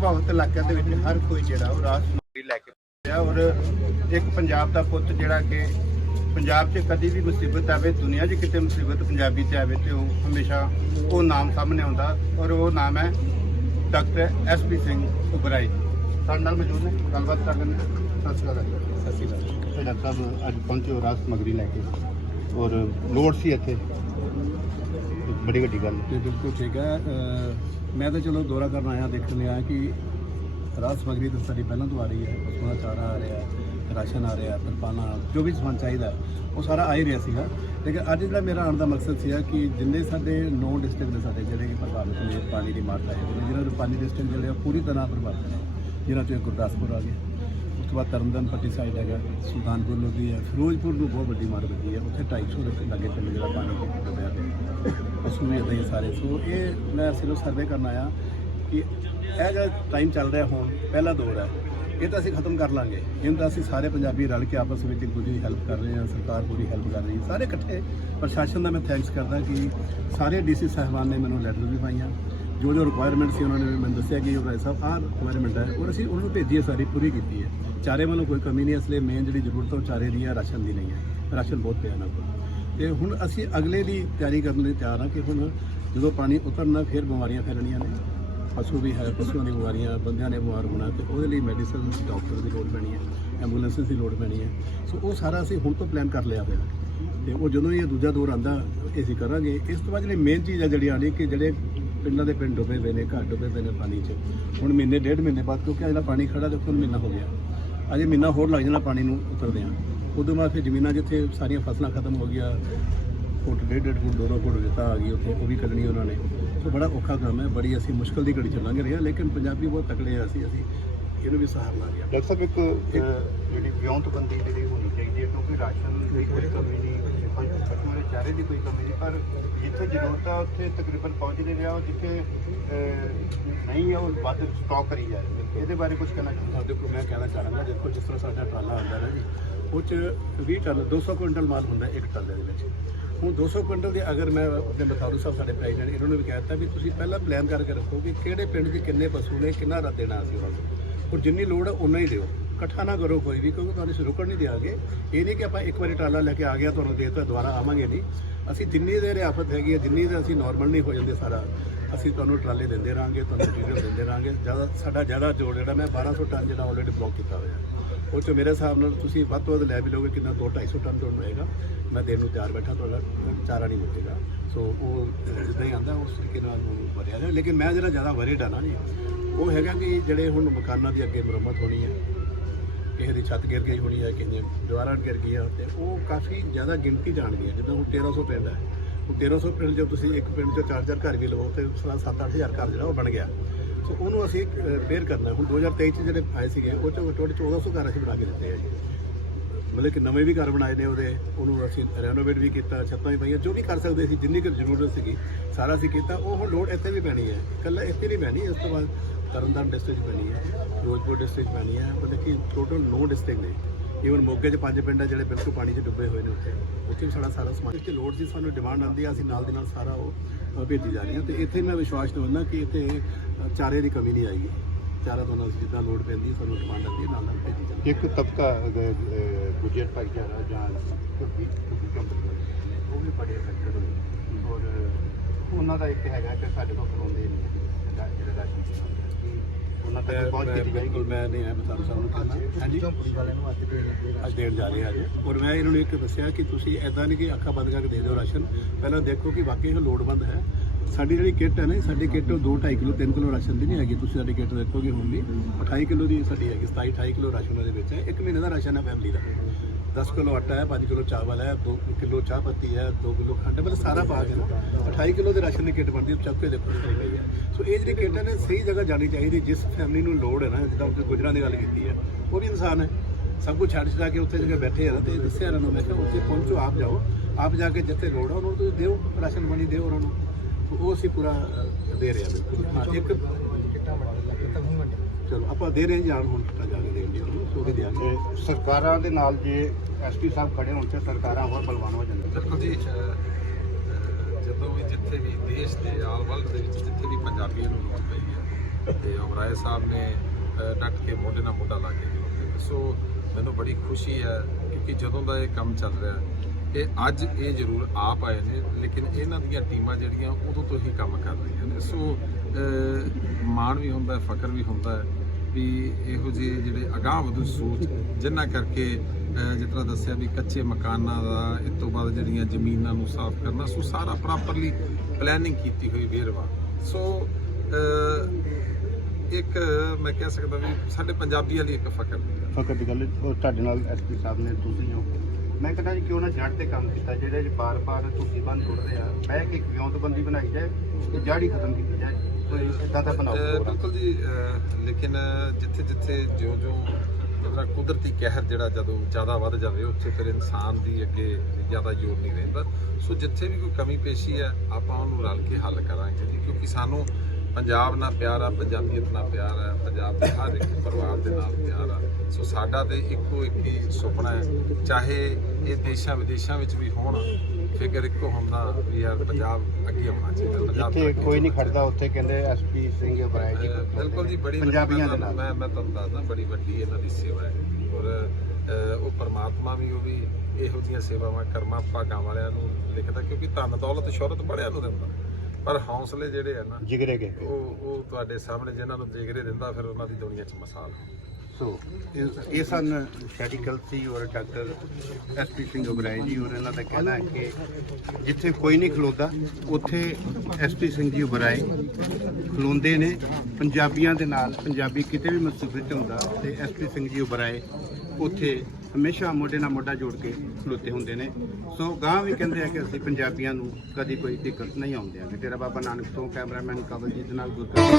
ਪ੍ਰਭਾਵਿਤ ਇਲਾਕਿਆਂ ਦੇ ਵਿੱਚ ਹਰ ਕੋਈ ਜਿਹੜਾ ਉਹ ਰਾਸ ਸਮੱਗਰੀ ਲੈ ਕੇ ਆਇਆ ਔਰ ਇੱਕ ਪੰਜਾਬ ਦਾ ਪੁੱਤ ਜਿਹੜਾ ਕਿ ਪੰਜਾਬ 'ਚ ਕਦੀ ਵੀ ਮੁਸੀਬਤ ਆਵੇ ਦੁਨੀਆ 'ਚ ਕਿਤੇ ਮੁਸੀਬਤ ਪੰਜਾਬੀ ਤੇ ਆਵੇ ਤੇ ਉਹ ਹਮੇਸ਼ਾ ਉਹ ਨਾਮ ਸਾਹਮਣੇ ਆਉਂਦਾ ਔਰ ਉਹ ਨਾਮ ਹੈ doctor S P Singh Oberoi ਸਾਡੇ ਨਾਲ ਮੌਜੂਦ ਨੇ ਗੱਲਬਾਤ ਕਰ ਲੈਂਦੇ। ਸਤਿ ਸ਼੍ਰੀ ਅਕਾਲ ਸਤਿ ਸ਼੍ਰੀ ਅਕਾਲ ਤੇ ਡਾਕਟਰ ਸਾਹਿਬ ਅੱਜ ਪਹੁੰਚੇ ਹੋ ਰਾਸ ਸਮੱਗਰੀ ਲੈ ਕੇ ਔਰ ਲੋੜ ਸੀ ਇੱਥੇ। ਬੜੀ ਵੱਡੀ ਗੱਲ ਤੇ ਬਿਲਕੁਲ ਠੀਕ ਹੈ। ਅ, ਮੈਂ ਤਾਂ ਚਲੋ ਦੌਰਾ ਕਰਨ ਆਇਆ ਦੇਖਣ ਲਈ ਆਇਆ ਕਿ ਰਾਤ ਸਮੱਗਰੀ ਤਾਂ ਸਾਡੀ ਪਹਿਲਾਂ ਤੋਂ ਆ ਰਹੀ ਹੈ। ਪਸ਼ੂਆਂ ਚਾਰਾ ਆ ਰਿਹਾ ਰਾਸ਼ਨ ਆ ਰਿਹਾ ਤਰਪਾਲਾਂ ਜੋ ਵੀ ਸਮਾਨ ਚਾਹੀਦਾ ਉਹ ਸਾਰਾ ਆ ਹੀ ਰਿਹਾ ਸੀਗਾ। ਲੇਕਿਨ ਅੱਜ ਜਿਹੜਾ ਮੇਰਾ ਆਉਣ ਦਾ ਮਕਸਦ ਸੀਗਾ ਕਿ ਜਿੰਨੇ ਸਾਡੇ ਨੌ ਡਿਸਟ੍ਰਿਕਟ ਨੇ ਸਾਡੇ ਜਿਹੜੇ ਕਿ ਪ੍ਰਭਾਵਿਤ ਨੇ ਪਾਣੀ ਦੀ ਮਾਰਤਾ ਨੇ ਜਿਹਨਾਂ ਦੇ ਪਾਣੀ ਡਿਸਟ੍ਰਿਕਟ ਜਿਹੜੇ ਆ ਪੂਰੀ ਤਰ੍ਹਾਂ ਪ੍ਰਭਾਵਿਤ ਨੇ ਜਿਹਨਾਂ ਚੋਂ ਇੱਕ ਗੁਰਦਾਸਪੁਰ ਆ ਗਿਆ। ਤੋਂ ਬਾਅਦ ਤਰਨਦਨ ਪੱਟੀ ਸਾਈਡ ਹੈਗਾ, ਸੁਲਤਾਨਪੁਰ ਲੋਧੀ ਹੈ, ਫਿਰੋਜ਼ਪੁਰ ਨੂੰ ਬਹੁਤ ਵੱਡੀ ਮਾਰ ਵੱਜੀ ਹੈ, ਉੱਥੇ 250 ਦੇ ਲੱਗੇ ਪਿੰਡ ਜਿਹੜਾ ਪਾਣੀ ਦੇ ਡੁੱਬਿਆ ਪਿਆ ਪਸ਼ੂ ਵੀ ਇੱਦਾਂ ਹੀ ਸਾਰੇ। ਸੋ ਇਹ ਮੈਂ ਸਿਰਫ ਸਰਵੇ ਕਰਨ ਆਇਆ ਕਿ ਇਹ ਜਿਹੜਾ ਟਾਈਮ ਚੱਲ ਰਿਹਾ ਹੁਣ, ਪਹਿਲਾ ਦੌਰ ਹੈ, ਇਹ ਤਾਂ ਅਸੀਂ ਖਤਮ ਕਰ ਲਾਂਗੇ। ਇਹਨੂੰ ਤਾਂ ਅਸੀਂ ਸਾਰੇ ਪੰਜਾਬੀ ਰਲ ਕੇ ਆਪਸ ਵਿੱਚ ਇੱਕ ਦੂਜੇ ਦੀ ਹੈਲਪ ਕਰ ਰਹੇ ਹਾਂ, ਸਰਕਾਰ ਪੂਰੀ ਹੈਲਪ ਕਰ ਰਹੀ ਹੈ। ਸਾਰੇ ਇਕੱਠੇ ਪ੍ਰਸ਼ਾਸਨ ਦਾ ਮੈਂ ਥੈਂਕਸ ਕਰਦਾ ਕਿ ਸਾਰੇ ਡੀਸੀ ਸਾਹਿਬਾਨ ਨੇ ਮੈਨੂੰ ਲੈਟਰ ਵੀ ਪਾਈਆਂ। ਜੋ ਜੋ ਰਿਕੁਆਇਰਮੈਂਟ ਸੀ, ਉਹਨਾਂ ਨੇ ਮੈਨੂੰ ਦੱਸਿਆ ਕਿ ਉਹ ਸਾਹਿਬ, ਆਹ ਰਿਕੁਆਇਰਮੈਂਟ ਹੈ, ਔਰ ਅਸੀਂ ਉਹਨਾਂ ਨੂੰ ਭੇਜੀ ਹੈ ਸਾਰੀ, ਪੂਰੀ ਕੀਤੀ ਹੈ। ਚਾਰੇ ਵੱਲੋਂ ਕੋਈ ਕਮੀ ਨਹੀਂ, ਇਸ ਲਈ ਮੇਨ ਜਿਹੜੀ ਜ਼ਰੂਰਤ ਹੈ, ਉਹ ਚਾਰੇ ਦੀ ਹੈ ਰਾਸ਼ਨ ਦੀ ਨਹੀਂ ਹੈ। ਰਾਸ਼ਨ ਬਹੁਤ ਪਿਆ ਨਾ ਕੋਲ। ਤੇ ਹੁਣ ਅਸੀਂ ਅਗਲੇ ਦੀ ਤਿਆਰੀ ਕਰਨ ਲਈ ਤਿਆਰ ਹਾਂ ਕਿ ਹੁਣ ਜਦੋਂ ਪਾਣੀ ਉਤਰਨਾ, ਫਿਰ ਬਿਮਾਰੀਆਂ ਫੈਲਣੀਆਂ ਨੇ। ਪਸ਼ੂ ਵੀ ਹੈ, ਪਸ਼ੂਆਂ ਦੀ ਬਿਮਾਰੀਆਂ, ਬੰਦਿਆਂ ਨੇ ਬਿਮਾਰ ਹੋਣਾ, ਤੇ ਉਹਦੇ ਲਈ ਮੈਡੀਸਨ ਡਾਕਟਰ ਦੀ ਲੋੜ ਪੈਣੀ ਹੈ ਐਂਬੂਲੈਂਸ ਦੀ ਲੋੜ ਪੈਣੀ ਹੈ। ਸੋ ਉਹ ਸਾਰਾ ਅਸੀਂ ਹੁਣ ਤੋਂ ਪਲਾਨ ਕਰ ਲਿਆ ਹੋਇਆ। ਤੇ ਉਹ ਜਦੋਂ ਹੀ ਇਹ ਦੂਜਾ ਦੌਰ ਆਂਦਾ ਅਸੀਂ ਕਰਾਂਗੇ। ਇਸ ਤੋਂ ਬਾਅਦ ਜਿਹੜੀ ਮੇਨ ਚੀਜ਼ ਆ, ਜਿਹੜੀ ਆਣੀ ਕਿ ਜਿਹੜੇ ਪਿੰਡਾਂ ਦੇ ਪਿੰਡ ਡੁੱਬੇ ਪਏ ਨੇ ਘਰ ਡੁੱਬੇ ਪਏ ਨੇ ਪਾਣੀ 'ਚ। ਹੁਣ ਮਹੀਨੇ ਡੇਢ ਮਹੀਨੇ ਬਾਅਦ ਕਿਉਂਕਿ ਜਿਹੜਾ ਪਾਣੀ ਖੜਾ ਦੇਖੋ ਮਹੀਨਾ ਹੋ ਗਿਆ। ਅਜੇ ਮਹੀਨਾ ਹੋਰ ਲੱਗ ਜਾਣਾ ਪਾਣੀ ਨੂੰ ਉਤਰਦੇ ਆ ਉਦੋਂ ਬਾਅਦ ਫਿਰ ਜ਼ਮੀਨਾਂ ਜਿੱਥੇ ਸਾਰੀਆਂ ਫਸਲਾਂ ਖਤਮ ਹੋ ਗਿਆ ਫੁੱਟ ਡੇਢ ਡੇਢ ਫੁੱਟ ਦੋ ਦੋ ਫੁੱਟ ਦਿੱਤਾ ਆ ਗਈ ਉੱਥੇ ਉਹ ਵੀ ਕੱਢਣੀ ਉਹਨਾਂ ਨੇ। ਸੋ ਬੜਾ ਔਖਾ ਕੰਮ ਹੈ ਬੜੀ ਅਸੀਂ ਮੁਸ਼ਕਲ ਦੀ ਘੜੀ ਚੱਲਾਂਗੇ ਰਿਹਾ ਲੇਕਿਨ ਪੰਜਾਬੀ ਬਹੁਤ ਤਕੜੇ ਆ ਅਸੀਂ ਅਸੀਂ ਇਹਨੂੰ ਵੀ ਸਹਾਰਨਾ ਗਿਆ ਡਾਕਟਰ ਸਾਹਿਬ ਇੱਕ ਜਿਹੜੀ ਵਿਉਂਤਬੰਦੀ ਜਿਹੜੀ ਹੋਣੀ ਚਾਹੀਦੀ ਹੈ ਕਿਉਂਕਿ ਰਾਸ਼ਨ ਦੀ ਕੋਈ ਕਮੀ ਨਹੀਂ ਚਾਰੇ ਦੀ ਕੋਈ ਕਮੀ ਨਹੀਂ ਪਰ ਜਿੱਥੇ ਜ਼ਰੂਰਤ ਆ ਉੱਥੇ ਤਕਰੀਬਨ ਪਹੁੰਚ ਨਹੀਂ ਰਿਹਾ ਉਹ ਜਿੱਥੇ ਅਹ, ਨਹੀਂ ਆ ਉਹ ਵੱਧ ਸਟਾਕ ਕਰੀ ਜਾ ਰਹੇ ਇਹਦੇ ਬਾਰੇ ਕੁਝ ਕਹਿਣਾ ਚਾਹੁੰਦਾ? ਸਾਡੇ ਮੈਂ ਕਹਿਣਾ ਚਾਹਾਂਗਾ ਦੇਖੋ ਜਿਸ ਤਰ੍ਹਾਂ ਸਾਡਾ ਟਰਾਲਾ ਆਉਂਦਾ ਨਾ ਜੀ ਉਹ ਚ 20 ਟਨ 200 ਕੁਇੰਟਲ ਮਾਲ ਹੁੰਦਾ ਇੱਕ ਟਰਾਲੇ ਦੇ ਵਿੱਚ। ਹੁਣ 200 ਕੁਇੰਟਲ ਦੇ ਅਗਰ ਮੈਂ ਆਪਣੇ ਮਤਾਰੂ ਸਾਹਿਬ ਸਾਡੇ ਪ੍ਰੈਜ਼ੀਡੈਂਟ ਇਹਨਾਂ ਨੂੰ ਵੀ ਕਹਿ ਦਿੱਤਾ ਵੀ ਤੁਸੀਂ ਪਹਿਲਾਂ ਪਲਾਨ ਕਰਕੇ ਰੱਖੋ ਕਿ ਕਿਹੜੇ ਪਿੰਡ 'ਚ ਕਿੰਨੇ ਪਸ਼ੂ ਨੇ ਕਿੰਨਾ ਰਾ ਦੇਣਾ ਅਸੀਂ ਉਹਨਾਂ ਨੂੰ। ਔਰ ਜਿੰਨੀ ਲੋੜ ਹੈ ਉਨਾ ਹੀ ਦਿਓ। ਇਕੱਠਾ ਨਾ ਕਰੋ ਕੋਈ ਵੀ ਕਿਉਂਕਿ ਤੁਹਾਨੂੰ ਅਸੀਂ ਰੁਕਣ ਨਹੀਂ ਦਿਆਂਗੇ। ਇਹ ਨਹੀਂ ਕਿ ਆਪਾਂ ਇੱਕ ਵਾਰੀ ਟਰਾਲਾ ਲੈ ਕੇ ਆ ਗਿਆ ਤੁਹਾਨੂੰ ਦੇ ਦਿੱਤਾ ਦੁਬਾਰਾ ਆਵਾਂਗੇ ਨਹੀਂ। ਅਸੀਂ ਜਿੰਨੀ ਦੇਰ ਆਫਤ ਹੈਗੀ ਹੈ ਜਿੰਨੀ ਦੇਰ ਅਸੀਂ ਨਾਰਮਲ ਨਹੀਂ ਹੋ ਜਾਂਦੇ ਸਾਰਾ ਅਸੀਂ ਤੁਹਾਨੂੰ ਟਰਾਲੇ ਦਿੰਦੇ ਰਾਂਗੇ ਤੁਹਾਨੂੰ ਮਟੀਰੀਅਲ ਦਿੰਦੇ ਰਾਂਗੇ ਜ਼ਿਆਦਾ ਸਾਡਾ ਜ਼ਿਆਦਾ ਜੋੜ ਜਿਹੜਾ ਮੈਂ 1200 ਟਨ ਜਿਹੜਾ ਆਲਰੇਡੀ ਬਲੌਕ ਕੀਤਾ ਹੋਇਆ। ਉਹ 'ਚ ਮੇਰੇ ਹਿਸਾਬ ਨਾਲ ਤੁਸੀਂ ਵੱਧ ਤੋਂ ਵੱਧ ਲੈ ਵੀ ਲਓਗੇ ਕਿੰਨਾ 2 250 ਟਨ ਤੁਹਾਨੂੰ ਰਹੇਗਾ। ਮੈਂ ਦੇਣ ਨੂੰ ਤਿਆਰ ਬੈਠਾ ਤੁਹਾਡਾ ਚਾਰਾ ਨਹੀਂ ਮੁੱਕੇਗਾ ਸੋ ਉਹ ਅਹ, ਜਿੱਦਾਂ ਹੀ ਆਂਦਾ ਉਸ ਤਰੀਕੇ ਨਾਲ ਉਹਨੂੰ ਭਰਿਆ ਜਾਏ ਲੇਕਿਨ ਮੈਂ ਜਿਹੜਾ ਜ਼ਿਆਦਾ ਵਰੀਡ ਆ ਨਾ ਜੀ ਉਹ ਹੈਗਾ ਕਿ ਜਿਹੜੇ ਹੁਣ ਮਕਾਨਾਂ ਦੀ ਅੱਗੇ ਮੁਰੰਮਤ ਹੋਣੀ ਹੈ ਦੀ ਛੱਤ ਗਿਰ ਗਈ ਹੋਣੀ ਹੈ ਕਿਸੇ ਦੀਆਂ ਦੀਵਾਰਾਂ ਗਿਰ ਗਈਆਂ ਤੇ ਉਹ ਕਾਫੀ ਜ਼ਿਆਦਾ ਗਿਣਤੀ ਜਾਣਦੀ ਹੈ ਜਿੱਦਾਂ ਹੁਣ 1300 ਪਿੰਡ ਹੈ। ਹੁਣ 1300 ਪਿੰਡ ਜੇ ਤੁਸੀਂ ਇੱਕ ਪਿੰਡ 'ਚੋਂ ਚਾਰ ਚਾਰ ਘਰ ਵੀ ਲਵੋ ਤੇ 7-8000 ਘਰ ਜਿਹੜਾ ਉਹ ਬਣ ਗਿਆ। ਸੋ ਉਹਨੂੰ ਅਸੀਂ ਰਿਪੇਅਰ ਕਰਨਾ। ਹੁਣ 2023 ਚ ਜਿਹੜੇ ਆਏ ਸੀਗੇ, ਉਹ ਚੋਂ ਟੋਟਲ 1400 ਘਰ ਅਸੀਂ ਬਣਾ ਕੇ ਦਿੱਤੇ ਆ ਜੀ। ਮਤਲਬ ਕਿ ਨਵੇਂ ਵੀ ਘਰ ਬਣਾਏ ਨੇ ਉਹਦੇ, ਉਹਨੂੰ ਅਸੀਂ ਰੈਨੋਵੇਟ ਵੀ ਕੀਤਾ, ਛੱਤਾਂ ਵੀ ਪਾਈਆਂ, ਜੋ ਵੀ ਕਰ ਸਕਦੇ ਸੀ, ਜਿੰਨੀ ਕੁ ਜ਼ਰੂਰਤ ਸੀਗੀ, ਸਾਰਾ ਅਸੀਂ ਕੀਤਾ। ਉਹ ਹੁਣ ਲੋਡ ਇੱਥੇ ਵੀ ਪੈਣੀ ਹੈ, ਇਕੱਲਾ ਇੱਥੇ ਨਹੀਂ ਪੈਣੀ, ਇਸ ਤੋਂ ਬਾਅਦ ਤਰਨਤਾਰਨ ਡਿਸਟ੍ਰਿਕਟ ਬਣੀ ਹੈ, ਫਿਰੋਜ਼ਪੁਰ ਡਿਸਟ੍ਰਿਕਟ ਪੈਣੀ ਹੈ, ਮਤਲਬ ਕਿ ਟੋਟਲ 9 ਡਿਸਟ੍ਰਿਕਟ ਨੇ। ਈਵਨ ਮੋਗੇ 'ਚ ਪੰਜ ਪਿੰਡ ਆ ਜਿਹੜੇ ਬਿਲਕੁਲ ਪਾਣੀ 'ਚ ਡੁੱਬੇ ਹੋਏ ਨੇ ਉੱਥੇ ਉੱਥੇ ਵੀ ਸਾਡਾ ਸਾਰਾ ਸਮਾਨ, ਇੱਥੇ ਲੋੜ ਸੀ, ਸਾਨੂੰ ਡਿਮਾਂਡ ਆਉਂਦੀ ਆ, ਅਸੀਂ ਨਾਲ ਦੇ ਨਾਲ ਸਾਰਾ ਉਹ ਭੇਜੀ ਜਾ ਰਹੀ ਹਾਂ। ਤੇ ਇੱਥੇ ਮੈਂ ਵਿਸ਼ਵਾਸ ਦਿਵਾਉਂਦਾ ਕਿ ਇੱਥੇ ਚਾਰੇ ਦੀ ਕਮੀ ਨਹੀਂ ਆਏਗੀ ਚਾਰਾ ਤੋਂ ਅਸੀਂ ਜਿੱਦਾਂ ਲੋਡ ਪੈਂਦੀ ਸਾਨੂੰ ਡਿਮਾਂਡ ਆਉਂਦੀ ਹੈ ਨਾਲ ਨਾਲ ਭੇਜੀ ਜਾਂਦੀ ਇੱਕ ਤਬਕਾ ਗੁਜਰ ਭਾਈਚਾਰਾ ਜਾਂ ਕੋਈ ਉਹ ਵੀ ਬੜੇ ਅਫੈਕਟਡ ਹੋਏ ਔਰ ਉਹਨਾਂ ਦਾ ਇੱਕ ਹੈਗਾ ਕਿ ਸਾਡੇ ਕੋਲ ਕਰਾਉਂਦੇ ਨਹੀਂ ਰਾਸ਼ਨ ਦੀ ਉਹਨਾਂ ਤੱਕ ਮੈਂ- ਪਹੁੰਚ ਮੈਂ ਕੀਤੀ ਬਿਲਕੁਲ ਜਾਏਗੀ ਮੈਂ ਨਹੀਂ ਹੈ ਬਤਾ ਸਾਹਿਬ ਨੂੰ ਕਹਿੰਦਾ ਹਾਂਜੀ? ਝੌਂਪੜੀ ਵਾਲਿਆਂ ਨੂੰ ਅੱਜ ਦੇ ਲੱਗੇ ਅੱਜ ਦੇਣ ਜਾ ਰਹੇ ਆ ਅੱਜ। ਔਰ ਮੈਂ ਇਹਨਾਂ ਨੂੰ ਇੱਕ ਦੱਸਿਆ ਕਿ ਤੁਸੀਂ ਐਦਾਂ ਨਹੀਂ ਕਿ ਅੱਖਾਂ ਬੰਦ ਕਰਕੇ ਦੇ ਦਿਓ ਰਾਸ਼ਨ। ਪਹਿਲਾਂ ਦੇਖੋ ਕਿ ਵਾਕਈ ਇਹ ਲੋੜਵੰਦ ਹੈ। ਸਾਡੀ ਜਿਹੜੀ ਕਿੱਟ ਹੈ ਨਾ ਸਾਡੀ ਕਿੱਟ 2 2.5 ਕਿਲੋ 3 ਕਿਲੋ ਰਾਸ਼ਨ ਦੀ ਨਹੀਂ ਹੈਗੀ। ਤੁਸੀਂ ਸਾਡੀ ਕਿੱਟ ਦੇਖੋਗੇ ਹੁਣ ਵੀ। 28 ਕਿਲੋ ਦੀ ਸਾਡੀ ਹੈਗੀ 27 28 ਕਿਲੋ ਰਾਸ਼ਨ ਵਿੱਚ ਹੈ। ਇੱਕ ਮਹੀਨੇ ਦਾ ਰਾਸ਼ਨ ਹੈ ਫੈਮਿਲੀ ਦਾ। 10 ਕਿਲੋ ਆਟਾ ਹੈ 5 ਕਿਲੋ ਚਾਵਲ ਹੈ 2 ਕਿਲੋ ਚਾਹ ਪੱਤੀ ਹੈ 2 ਕਿਲੋ ਖੰਡ ਹੈ, ਮਤਲਬ ਸਾਰਾ ਪਾ ਕੇ ਨਾ। 28 ਕਿਲੋ ਦੇ ਰਾਸ਼ਨ ਦੀ ਕਿੱਟ ਬਣਦੀ ਹੈ ਚੱਕ ਕੇ ਦੇਖੋ ਸਹੀ ਪਈ ਹੈ। ਸੋ ਇਹ ਜਿਹੜੀ ਕਿੱਟ ਹੈ ਨਾ ਸਹੀ ਜਗ੍ਹਾ ਜਾਣੀ ਚਾਹੀਦੀ ਜਿਸ ਫੈਮਿਲੀ ਨੂੰ ਲੋੜ ਹੈ ਨਾ ਜਿੱਦਾਂ ਕਿ ਗੁਜਰਾਂ ਦੀ ਗੱਲ ਕੀਤੀ ਹੈ। ਉਹ ਵੀ ਇਨਸਾਨ ਹੈ। ਸਭ ਕੁਝ ਛੱਡ ਛਡਾ ਕੇ ਉੱਥੇ ਜਗ੍ਹਾ ਬੈਠੇ ਆ ਨਾ ਤੇ ਦੱਸਿਆ ਇਹਨਾਂ ਨੂੰ ਮੈਂ ਕਿਹਾ ਉੱਥੇ ਪਹੁੰਚੋ ਆਪ ਜਾਓ। ਆਪ ਜਾ ਕੇ ਜਿੱਥੇ ਲੋੜ ਹੈ ਉਹਨਾਂ ਨੂੰ ਤੁਸੀਂ ਦਿਓ ਰਾਸ਼ਨ ਬਣੀ ਦਿਓ ਉਹਨਾਂ ਨੂੰ। ਉਹ ਅਸੀਂ ਪੂਰਾ ਦੇ ਰਹੇ ਹਾਂ ਬਿਲਕੁਲ। ਹਾਂ ਇੱਕ ਚਲੋ ਆਪਾਂ ਦੇ ਰਹੇ ਹਾਂ ਜਾਣ ਹੁਣ। ਕੇ ਦਿਆਂਗੇ ਸਰਕਾਰਾਂ ਦੇ ਨਾਲ ਜੇ ਐਸਪੀ ਸਾਹਿਬ ਖੜੇ ਹੋਣ ਤੇ ਸਰਕਾਰਾਂ ਹੋਰ ਬਲਵਾਨ ਹੋ ਜਾਂਦੀਆਂ ਬਿਲਕੁਲ ਜੀ ਜਦੋਂ ਵੀ ਜਿੱਥੇ ਵੀ ਦੇਸ਼ ਦੇ ਆਲ ਵਰਲਡ ਦੇ ਵਿੱਚ ਜਿੱਥੇ ਵੀ ਪੰਜਾਬੀਆਂ ਨੂੰ ਲੋੜ ਪਈ ਹੈ ਤੇ ਉਮਰਾਏ ਸਾਹਿਬ ਨੇ ਡਟ ਕੇ ਮੋਢੇ ਨਾਲ ਮੋਢਾ ਲਾ ਕੇ। ਸੋ ਮੈਨੂੰ ਬੜੀ ਖੁਸ਼ੀ ਹੈ ਕਿਉਂਕਿ ਜਦੋਂ ਦਾ ਇਹ ਕੰਮ ਚੱਲ ਰਿਹਾ ਹੈ, ਇਹ ਅੱਜ ਇਹ ਜ਼ਰੂਰ ਆਪ ਆਏ ਨੇ ਲੇਕਿਨ ਇਹਨਾਂ ਦੀਆਂ ਟੀਮਾਂ ਜਿਹੜੀਆਂ ਉਦੋਂ ਤੋਂ ਹੀ ਕੰਮ ਕਰ ਰਹੀਆਂ ਨੇ ਸੋ ਮਾਣ ਵੀ ਹੁੰਦਾ ਹੈ ਫਖਰ ਵੀ ਹੁੰਦਾ ਹੈ ਵੀ ਇਹੋ ਜਿਹੇ ਜਿਹੜੇ ਅਗਾਂਹ ਵਧੂ ਸੋਚ ਜਿਨ੍ਹਾਂ ਕਰਕੇ ਜਿਸ ਤਰ੍ਹਾਂ ਦੱਸਿਆ ਵੀ ਕੱਚੇ ਮਕਾਨਾਂ ਦਾ, ਇਸ ਤੋਂ ਬਾਅਦ ਜਿਹੜੀਆਂ ਜ਼ਮੀਨਾਂ ਨੂੰ ਸਾਫ਼ ਕਰਨਾ, ਸੋ ਸਾਰਾ ਪ੍ਰੋਪਰਲੀ ਪਲੈਨਿੰਗ ਕੀਤੀ ਹੋਈ ਵੇਰਵਾ। ਸੋ ਇੱਕ ਮੈਂ ਕਹਿ ਸਕਦਾ ਵੀ ਸਾਡੇ ਪੰਜਾਬੀਆਂ ਲਈ ਇੱਕ ਫਕਰ ਦੀ ਗੱਲ ਫਕਰ ਦੀ ਗੱਲ ਉਹ ਤੁਹਾਡੇ ਨਾਲ ਐਸਪੀ ਸਾਹਿਬ ਨੇ, ਤੁਸੀਂ ਹੋ। ਮੈਂ ਕਹਿੰਦਾ ਜੀ, ਕਿਉਂ ਨਾ ਜੜ ਤੇ ਕੰਮ ਕੀਤਾ ਜਿਹੜੇ ਜੀ ਬਾਰ-ਬਾਰ ਤੁਸੀਂ ਬੰਦ ਟੁੱਟ ਰਹੇ ਆ ਬਹਿ ਕੇ ਵਿਉਂਤਬੰਦੀ ਬਣਾਈ ਜਾਏ, ਤੇ ਜੜ ਹੀ ਖਤਮ ਕੀਤੀ ਜਾਏ। ਕੋਈ ਇਦਾਂ ਦਾ ਬਣਾਓ ਅਹ ਪ੍ਰੋਗਰਾਮ। ਬਿਲਕੁਲ ਜੀ ਲੇਕਿਨ ਜਿੱਥੇ ਜਿੱਥੇ ਜਿਉਂ ਜਿਉਂ ਜਿਹੜਾ ਕੁਦਰਤੀ ਕਹਿਰ ਜਿਹੜਾ ਜਦੋਂ ਜ਼ਿਆਦਾ ਵੱਧ ਜਾਵੇ ਉੱਥੇ ਫਿਰ ਇਨਸਾਨ ਦੀ ਅੱਗੇ ਜ਼ਿਆਦਾ ਜ਼ੋਰ ਨਹੀਂ ਰਹਿੰਦਾ ਸੋ ਜਿੱਥੇ ਵੀ ਕੋਈ ਕਮੀ ਪੇਸ਼ੀ ਹੈ ਆਪਾਂ ਉਹਨੂੰ ਰਲ ਕੇ ਹੱਲ ਕਰਾਂਗੇ ਜੀ ਕਿਉਂਕਿ ਸਾਨੂੰ ਪੰਜਾਬ ਨਾਲ ਪਿਆਰ ਆ ਪੰਜਾਬੀਅਤ ਨਾਲ ਪਿਆਰ ਹੈ ਪੰਜਾਬ ਦੇ ਹਰ ਇੱਕ ਪਰਿਵਾਰ ਦੇ ਨਾਲ ਪਿਆਰ ਆ ਸੋ ਸਾਡਾ ਤੇ ਇੱਕੋ ਇੱਕ ਹੀ ਸੁਪਨਾ ਹੈ ਚਾਹੇ ਇਹ ਦੇਸ਼ਾਂ ਵਿਦੇਸ਼ਾਂ ਵਿੱਚ ਵੀ ਹੋਣ ਫਿਕਰ ਇੱਕੋ ਹੁੰਦਾ ਵੀ ਯਾਰ ਪੰਜਾਬ ਅੱਗੇ ਆਉਣਾ ਚਾਹੀਦਾ ਪੰਜਾਬ ਜਿੱਥੇ ਅੱਗੇ ਕੋਈ ਨਹੀਂ ਆਉਣਾ ਖੜਦਾ ਉੱਥੇ ਕਹਿੰਦੇ ਐਸਪੀ ਸਿੰਘ ਬਰਾਏ ਜੀ ਅਹ ਬਿਲਕੁਲ ਜੀ ਬੜੀ ਪੰਜਾਬੀਆਂ ਦੇ ਨਾਲ। ਮੈਂ ਮੈਂ ਤੁਹਾਨੂੰ ਦੱਸਦਾ ਬੜੀ ਵੱਡੀ ਇਹਨਾਂ ਦੀ ਸੇਵਾ ਹੈ। ਔਰ ਅਹ, ਉਹ ਪਰਮਾਤਮਾ ਵੀ ਉਹ ਵੀ ਇਹੋ ਜਿਹੀਆਂ ਸੇਵਾਵਾਂ ਕਰਮਾਂ ਭਾਗਾਂ ਵਾਲਿਆਂ ਨੂੰ ਲਿਖਦਾ ਕਿਉਂਕਿ ਧਨ ਦੌਲਤ ਸ਼ੋਹਰਤ ਬੜਿਆਂ ਨੂੰ ਦਿੰਦਾ। ਪਰ ਹੌਸਲੇ ਜਿਹੜੇ ਆ ਨਾ ਜਿਗਰੇ ਕੇ ਉਹ ਉਹ ਤੁਹਾਡੇ ਸਾਹਮਣੇ ਜਿਨ੍ਹਾਂ ਨੂੰ ਜਿਗਰੇ ਦਿੰਦਾ ਫਿਰ ਉਹਨਾਂ ਦੀ ਦੁਨੀਆ 'ਚ ਮਿਸਾਲ ਸੋ, ਇਹ- ਇਹ ਸਨ ਸ਼ੈਡੀਕਲ ਸੀ ਔਰ ਡਾਕਟਰ ਐਸਪੀ ਸਿੰਘ ਉਬਰਾਏ ਜੀ ਔਰ ਇਹਨਾਂ ਦਾ ਕਹਿਣਾ ਹੈ ਕਿ ਜਿੱਥੇ ਕੋਈ ਨਹੀਂ ਖਲੋਦਾ ਉੱਥੇ ਐਸਪੀ ਸਿੰਘ ਜੀ ਉਬਰਾਏ ਖਲੋਂਦੇ ਨੇ। ਪੰਜਾਬੀਆਂ ਦੇ ਨਾਲ, ਪੰਜਾਬੀ ਕਿਤੇ ਵੀ ਮੁਸੀਬਤ 'ਚ ਹੁੰਦਾ ਤੇ ਐਸਪੀ ਸਿੰਘ ਜੀ ਉਬਰਾਏ ਉੱਥੇ ਹਮੇਸ਼ਾ ਮੋਢੇ ਨਾਲ ਮੋਢਾ ਜੋੜ ਕੇ ਖਲੋਤੇ ਹੁੰਦੇ ਨੇ। ਸੋ ਗਾਂ ਵੀ ਕਹਿੰਦੇ ਆ ਕਿ ਅਸੀਂ ਪੰਜਾਬੀਆਂ ਨੂੰ ਕਦੀ ਕੋਈ ਦਿੱਕਤ ਨਹੀਂ ਆਉਂਦੀ ਹੈ ਤੇਰਾ ਬਾਬਾ ਨਾਨਕ ਤੋਂ ਕੈਮਰਾਮੈਨ ਕਵਲਜੀਤ ਨਾਲ ਗੁਰਕਰਨ।